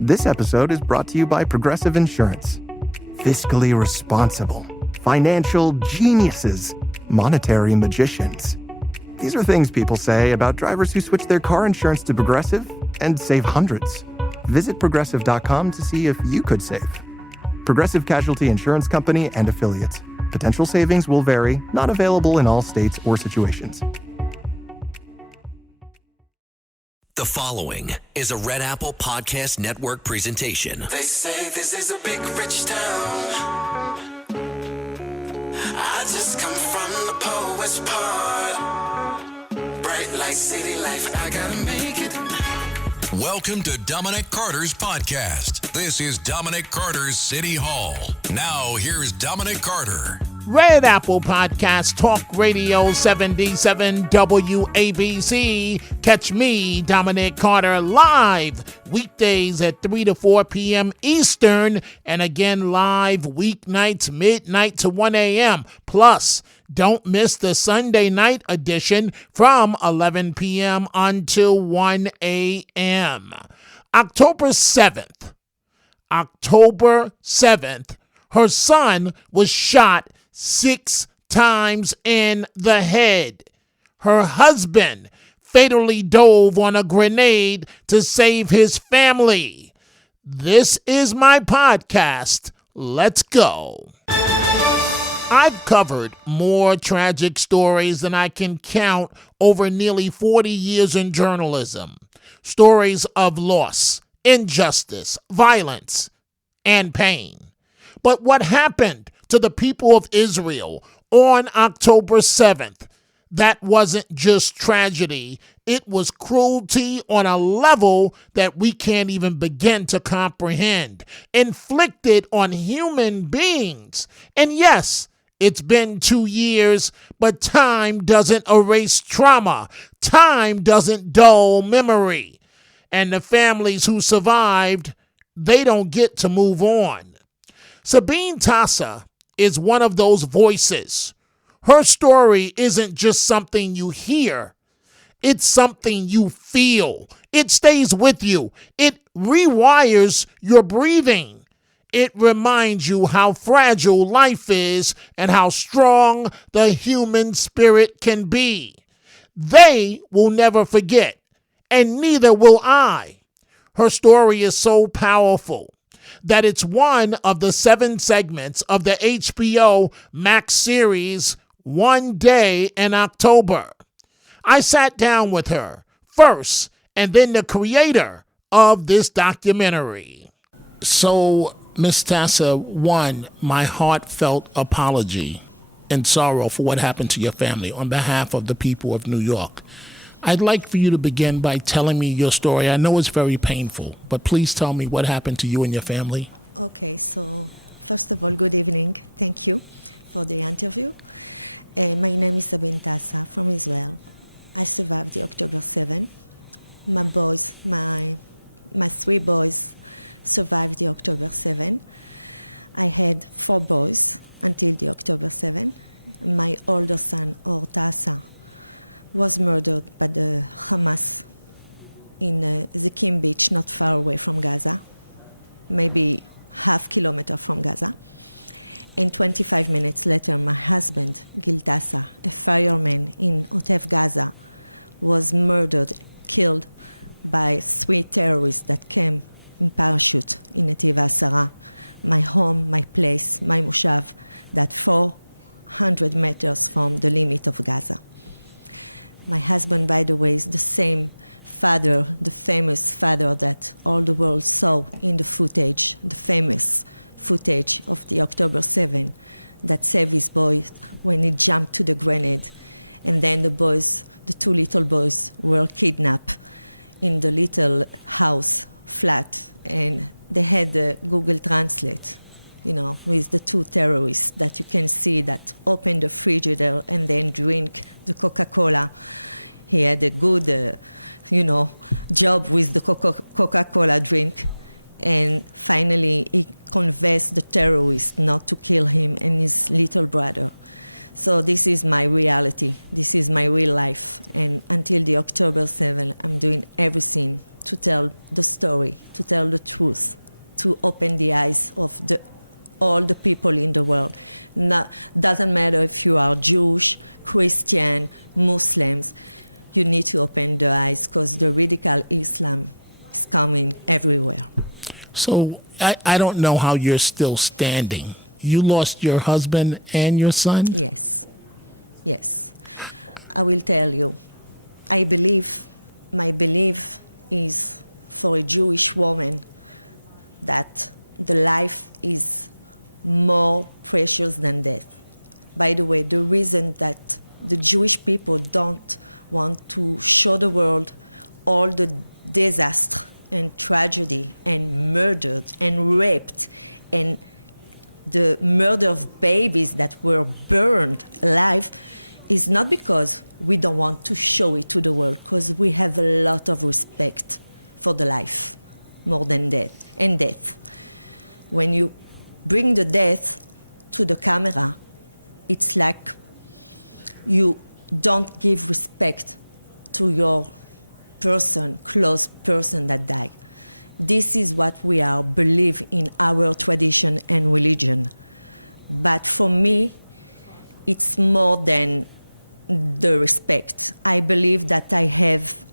This episode is brought to you by Progressive Insurance. Fiscally responsible, financial geniuses, monetary magicians. These are things people say about drivers who switch their car insurance to Progressive and save hundreds. Visit progressive.com to see if you could save. Progressive Casualty Insurance Company and Affiliates. Potential savings will vary, not available in all states or situations. The following is a Red Apple Podcast Network presentation. They say this is a big rich town. I just come from the poet's part. Bright light, city life, I gotta make it. Welcome to Dominic Carter's podcast. This is Dominic Carter's City Hall. Now, here's Dominic Carter. Red Apple Podcast Talk Radio 77 WABC. Catch me, Dominic Carter, live weekdays at 3 to 4 p.m. Eastern, and again live weeknights midnight to 1 a.m. Plus, don't miss the Sunday night edition from 11 p.m. until 1 a.m. October 7th, her son was shot 6 times in the head. Her husband fatally dove on a grenade to save his family. This is my podcast. Let's go. I've covered more tragic stories than I can count over nearly 40 years in journalism. Stories of loss, injustice, violence, and pain. But what happened to the people of Israel on October 7th? That wasn't just tragedy. It was cruelty on a level that we can't even begin to comprehend, inflicted on human beings. And yes, it's been 2 years, but time doesn't erase trauma. Time doesn't dull memory. And the families who survived, they don't get to move on. Sabine Tassa is one of those voices. Her story isn't just something you hear. It's something you feel. It stays with you. It rewires your breathing. It reminds you how fragile life is and how strong the human spirit can be. They will never forget, and neither will I. Her story is so powerful that it's one of the 7 segments of the HBO Max series, One Day in October. I sat down with her first, and then the creator of this documentary. So, Ms. Tassa, one, my heartfelt apology and sorrow for what happened to your family on behalf of the people of New York. I'd like for you to begin by telling me your story. I know it's very painful, but please tell me what happened to you and your family. Okay, so first of all, good evening. Thank you for the interview. My name is Sabine Tassa from Israel. I survived the October 7. My 3 boys survived the October 7. I had 4 boys until the October 7. My older son, Or Tassa, was murdered by the Hamas in Zikim Beach, not far away from Gaza, maybe half kilometer from Gaza. And 25 minutes later, my husband, Gil Tassa, a fireman in Otef Gaza, was murdered, killed by 3 terrorists that came in parachute in Netiv Asara, my home, my place, my moshav, that 400 meters from the limit of Gaza. My husband, by the way, is the same father, the famous father that all the world saw in the footage, the famous footage of the October 7 that saved his boy when he jumped to the grenade. And then the 2 little boys were kidnapped in the little house, flat, and they had the Google Translate, with the 2 terrorists that you can see that open the frigidaire and then drink the Coca-Cola. He had a good, job with the Coca-Cola drink. And finally, he convinced the terrorists not to kill him and his little brother. So this is my reality. This is my real life. And until the October 7, I'm doing everything to tell the story, to tell the truth, to open the eyes of all the people in the world. Doesn't matter if you are Jewish, Christian, Muslims, you need to open the eyes because the radical Islam is coming everywhere. So I don't know how you're still standing. You lost your husband and your son? Yes. I will tell you. My belief is for a Jewish woman that the life is more precious than death. By the way, the reason that the Jewish people don't want to show the world all the disaster and tragedy and murdered and raped and the murder of babies that were burned alive is not because we don't want to show it to the world, because we have a lot of respect for the life more than death and death. When you bring the death to the camera, it's like you don't give respect to your close person that died. This is what we are believe in our tradition and religion. But for me, it's more than the respect. I believe that I have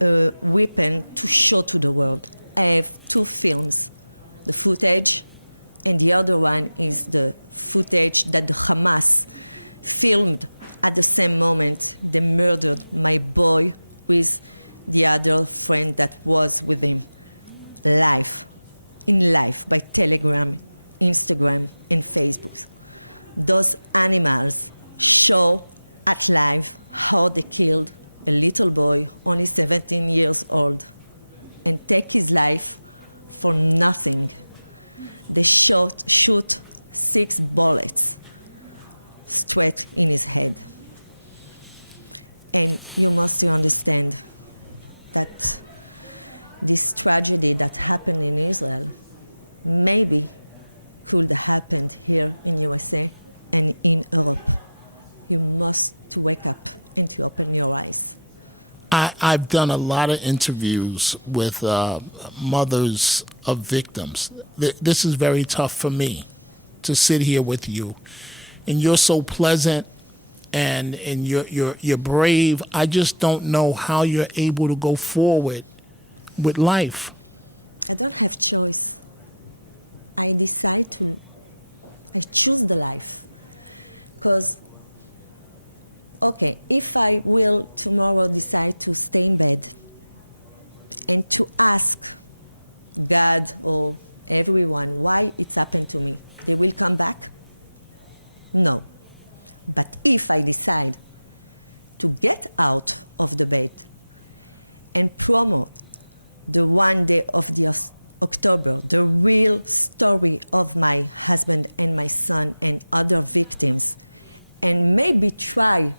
a weapon to show to the world. I have 2 films, the footage, and the other one is the footage that the Hamas filmed at the same moment they murdered my boy with the other friend that was with him. Live by Telegram, Instagram, and Facebook. Those animals show at live how they killed a little boy, only 17 years old, and take his life for nothing. They shoot 6 bullets straight in his head. And you must understand that this tragedy that happened in Israel maybe could have happened here in USA and in Europe. You must to wake up and to open your eyes. I've done a lot of interviews with mothers of victims. This is very tough for me to sit here with you, and you're so pleasant and you're brave. I just don't know how you're able to go forward with life. I don't have choice. I choose the life. Because, okay, if I will tomorrow decide to stay in bed and to ask God or everyone why it's happened to me, they will come back? No. But if I decide to get out of the bed and promote the one day of the October, the real story of my husband and my son and other victims, and maybe try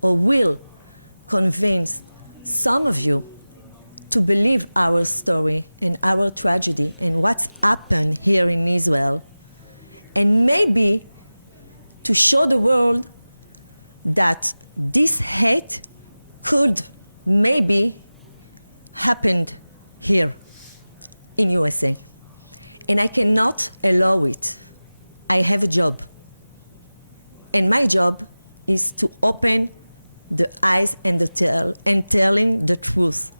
or will convince some of you to believe our story and our tragedy and what's happened here in Israel, and maybe to show the world that this hate could maybe happen here in USA. And I cannot allow it. I have a job. And my job is to open the eyes and telling the truth.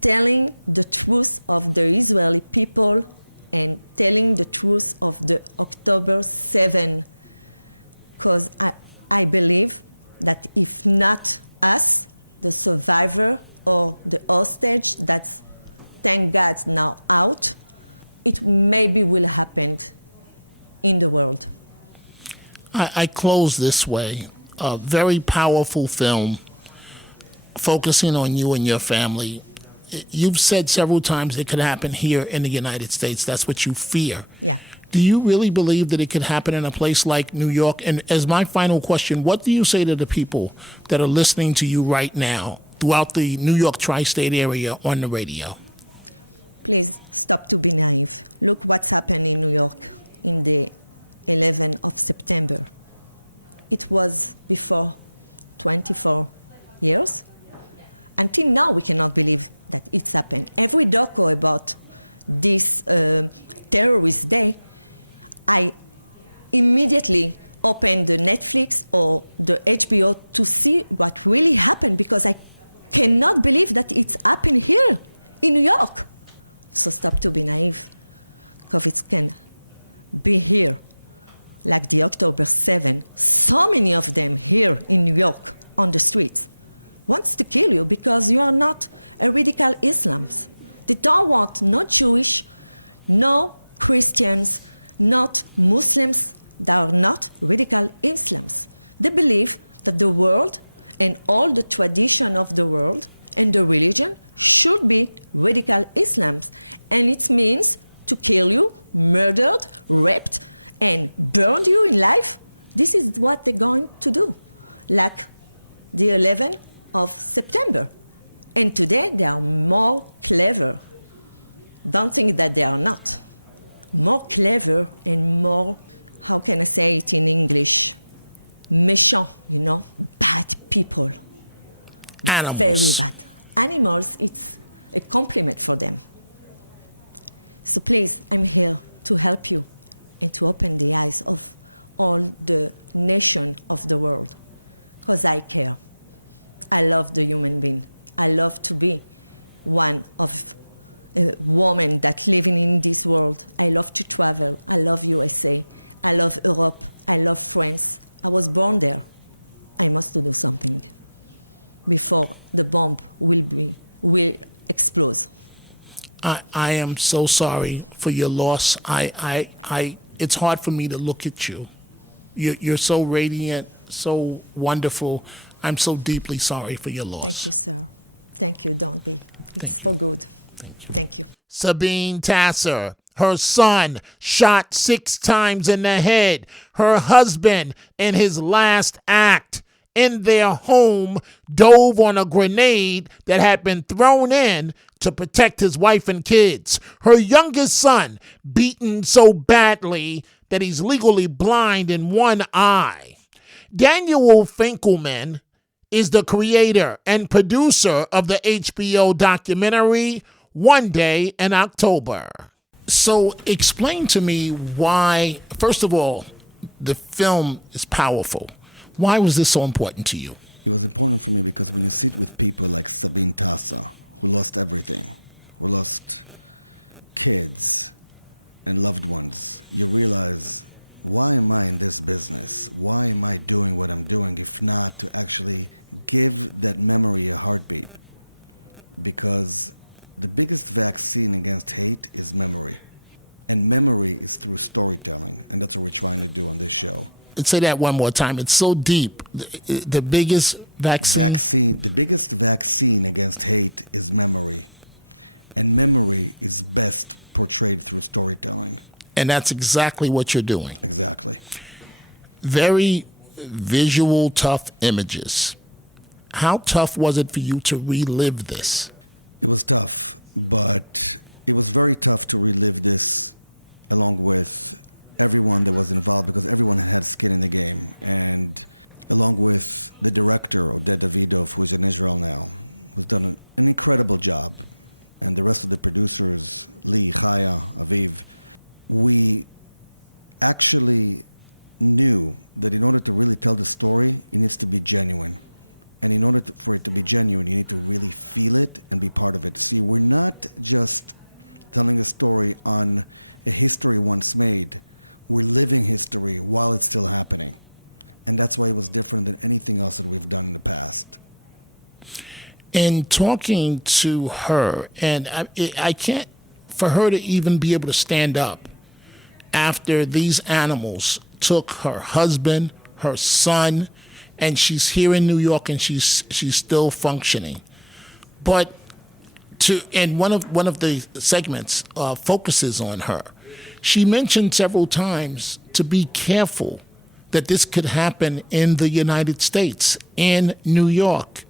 Telling the truth of the Israeli people and telling the truth of the October 7. Because I believe that if not us, the survivor or the hostage that's, thank God, now out, it maybe will happen in the world. I close this way. A very powerful film focusing on you and your family. You've said several times it could happen here in the United States. That's what you fear. Yeah. Do you really believe that it could happen in a place like New York? And as my final question, what do you say to the people that are listening to you right now throughout the New York tri-state area on the radio? Please stop to be naive. Look what's happened in New York in the 11th of September. It was before 24 years. Until now, we cannot believe that it's happened. Every doco about this terrorist day, I immediately open the Netflix or the HBO to see what really happened, because I cannot believe that it's happened here in New York. So stop to be naive, because it can be here, like the October 7, so many of them here in New York on the streets wants to kill you because you are not a radical Islams. They don't want no Jewish, no Christians, not Muslims. They are not radical Islams. They believe that the world and all the tradition of the world and the religion should be radical Islams. And it means to kill you, murdered, raped, and burned you in life. This is what they're going to do, like the 11th of September. And today they are more clever. Don't think that they are not. More clever and more, how can I say it in English? Méchant, bad people. Animals. Very bad. Animals, it's a compliment for them. So please, I'm here to help you and to open the eyes of all the nation of the world, because I care. I love the human being. I love to be one of a woman that living in this world. I love to travel. I love USA. I love Europe. I love France. I was born there. I must do something before the bomb will explode. I am so sorry for your loss. It's hard for me to look at you. You're so radiant, so wonderful. I'm so deeply sorry for your loss. Thank you, sir. Thank you. Don't be. It's for good. Thank you. Sabine Tasser, her son shot 6 times in the head. Her husband, in his last act in their home, dove on a grenade that had been thrown in to protect his wife and kids. Her youngest son beaten so badly that he's legally blind in one eye. Daniel Finkelman is the creator and producer of the HBO documentary One Day in October. So explain to me why, first of all, the film is powerful. Why was this so important to you? It was important for me because when you sit with people like Sabine Tasser, who lost everything, who lost kids and loved ones, you realize, why am I in this business? Why am I doing what I'm doing if not to actually give that memory a heartbeat? Because the biggest vaccine against hate is memory. And memory is through storytelling. And that's what we're trying to do on this show. Say that one more time. It's so deep. The biggest vaccine? The biggest vaccine against hate is memory. And memory is best portrayed through storytelling. And that's exactly what you're doing. Exactly. Very visual, tough images. How tough was it for you to relive this? It was tough, but it was very tough to relive this along with everyone that was involved, because everyone had skin in the game. And along with the director, Oded Davidov, who's in Israel now, who's done an incredible job, and the rest of the producers, Lee, Chaya, Aviv, we actually knew that in order to really tell the story, it needs to be genuine. And in order for it to be genuine, you need to really feel it and be part of it. See, we're not just telling a story on a history once made. We're living history while it's still happening. And that's why it was different than anything else that we've done in the past. In talking to her, and I can't, for her to even be able to stand up after these animals took her husband, her son, and she's here in New York and she's still functioning. But one of the segments focuses on her. She mentioned several times to be careful that this could happen in the United States, in New York.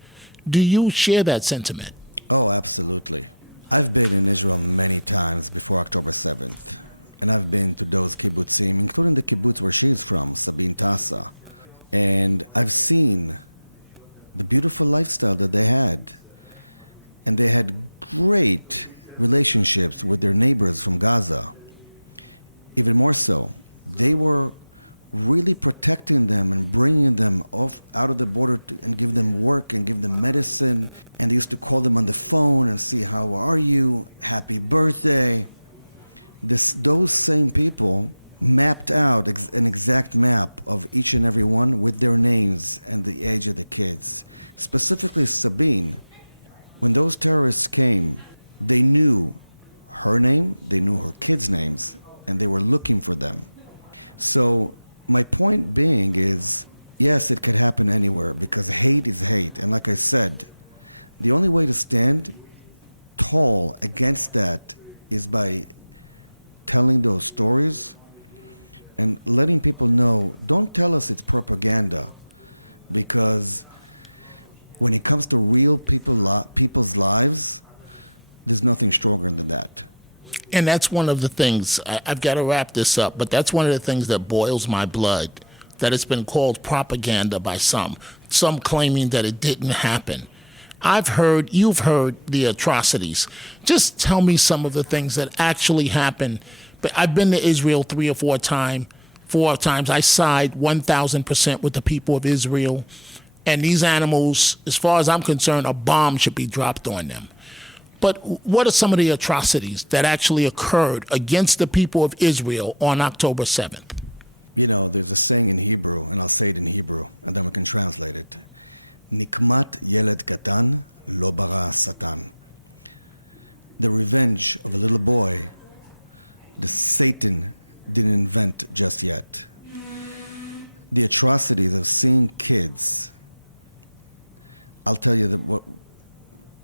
Do you share that sentiment? Oh, absolutely. I've been in Israel many times before October 7th. And I've been to those kibbutzim, including the kibbutz where she's from, Sabine Tasser. And I've seen the beautiful lifestyle that they had. and they had great relationships with their neighbors from Gaza. Even more so, they were really protecting them and bringing them off out of the border and give them work and give them medicine. And they used to call them on the phone and see, how are you? Happy birthday. Those same people mapped out an exact map of each and every one with their names and the age of the kids. Specifically Sabine, when those terrorists came, they knew her name, they knew her kids' names, and they were looking for them. So my point being is, yes, it could happen anywhere because hate is hate. And like I said, the only way to stand tall against that is by telling those stories and letting people know, don't tell us it's propaganda, because when it comes to real people's lives, there's nothing stronger than that. And that's one of the things, I've got to wrap this up, but that's one of the things that boils my blood, that it's been called propaganda by some claiming that it didn't happen. You've heard the atrocities. Just tell me some of the things that actually happened. But I've been to Israel 3 or 4 times. 4 times I side 1,000% with the people of Israel. And these animals, as far as I'm concerned, a bomb should be dropped on them. But what are some of the atrocities that actually occurred against the people of Israel on October 7th? You know, there's a saying in Hebrew, and I'll say it in Hebrew, and then we can translate it. Nikmat yeled katan lo bara satan. The revenge of a little boy, the Satan didn't invent just yet. The atrocities of seeing kids. I'll tell you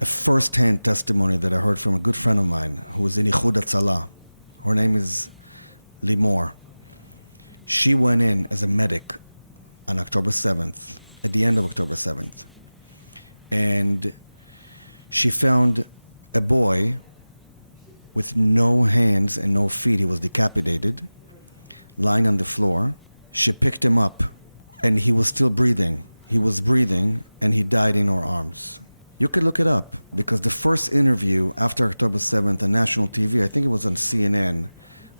a first-hand testimony that I heard from a good friend of mine who was in Ichud Hatzalah. Her name is Limor. She went in as a medic on October 7th, at the end of October 7th. And she found a boy with no hands and no feet. He was decapitated, lying on the floor. She picked him up, and he was still breathing. He was breathing, and he died in her arms. You could look it up, because the first interview after October 7th on national TV, I think it was on CNN,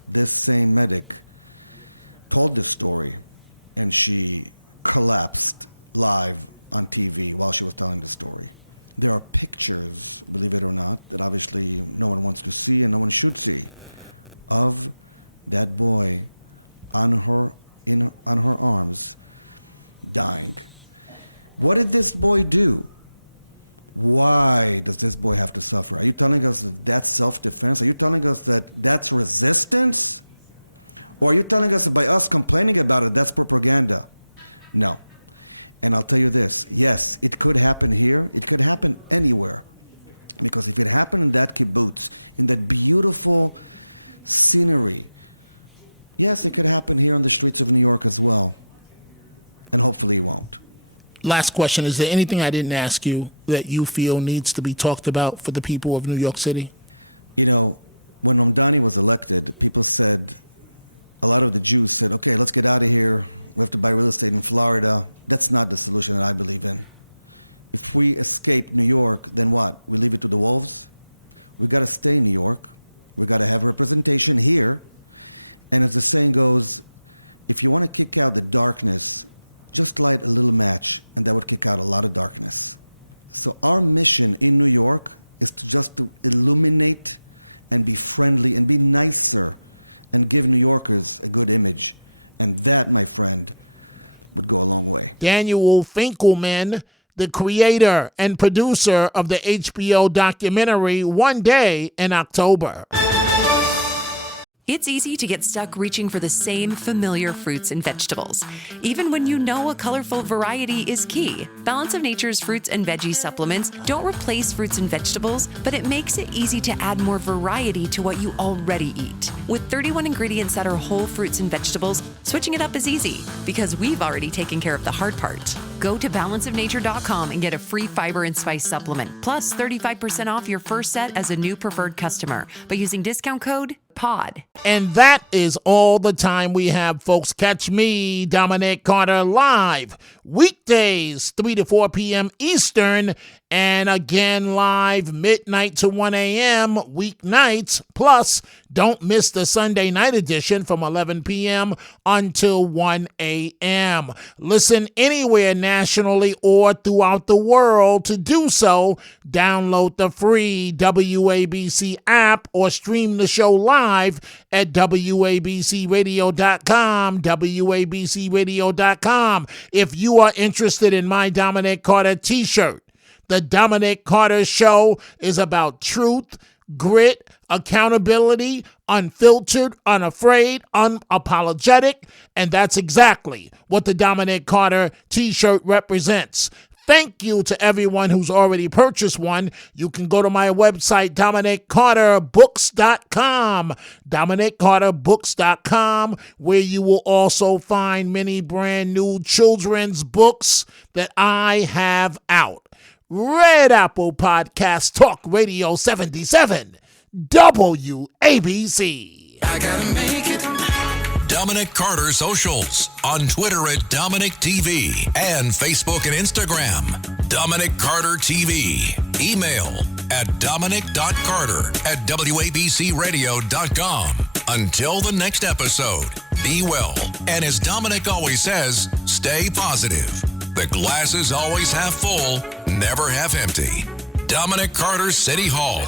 this same medic told this story, and she collapsed live on TV while she was telling the story. There are pictures, believe it or not, that obviously no one wants to see and no one should see, of that boy on her arms, dying. What did this boy do? Why does this boy have to suffer? Are you telling us that that's self-defense? Are you telling us that that's resistance? Or are you telling us that by us complaining about it, that's propaganda? No. And I'll tell you this. Yes, it could happen here. It could happen anywhere. Because if it happened in that kibbutz, in that beautiful scenery, yes, it could happen here on the streets of New York as well. And hopefully it won't. Last question. Is there anything I didn't ask you that you feel needs to be talked about for the people of New York City? You know, when Mamdani was elected, people said, a lot of the Jews said, okay, let's get out of here. We have to buy real estate in Florida. That's not the solution that I believe in. If we escape New York, then what? We leave it to the wolves? We got to stay in New York. We got to have representation here. And as the saying goes, if you want to kick out the darkness, just light a little match, and that would kick out a lot of darkness. So our mission in New York is to illuminate and be friendly and be nicer and give New Yorkers a good image. And that, my friend, would go a long way. Daniel Finkelman, the creator and producer of the HBO documentary One Day in October. It's easy to get stuck reaching for the same familiar fruits and vegetables, even when you know a colorful variety is key. Balance of Nature's fruits and veggie supplements don't replace fruits and vegetables, but it makes it easy to add more variety to what you already eat. With 31 ingredients that are whole fruits and vegetables, switching it up is easy because we've already taken care of the hard part. Go to balanceofnature.com and get a free fiber and spice supplement, plus 35% off your first set as a new preferred customer by using discount code POD. And that is all the time we have, folks. Catch me, Dominic Carter, live weekdays, 3 to 4 p.m. Eastern and again live midnight to 1 a.m. weeknights. Plus, don't miss the Sunday night edition from 11 p.m. until 1 a.m. Listen anywhere nationally or throughout the world. To do so, download the free WABC app or stream the show live at WABCRadio.com, WABCRadio.com. If you are interested in my Dominic Carter t-shirt, the Dominic Carter Show is about truth, grit, accountability, unfiltered, unafraid, unapologetic, and that's exactly what the Dominic Carter t-shirt represents. Thank you to everyone who's already purchased one. You can go to my website, DominicCarterBooks.com, DominicCarterBooks.com, where you will also find many brand new children's books that I have out. Red Apple Podcast Talk Radio 77, WABC. I gotta make it. Dominic Carter socials on Twitter at Dominic TV and Facebook and Instagram, Dominic Carter TV. Email at dominic.carter@wabcradio.com. Until the next episode, be well. And as Dominic always says, stay positive. The glass is always half full, never half empty. Dominic Carter City Hall.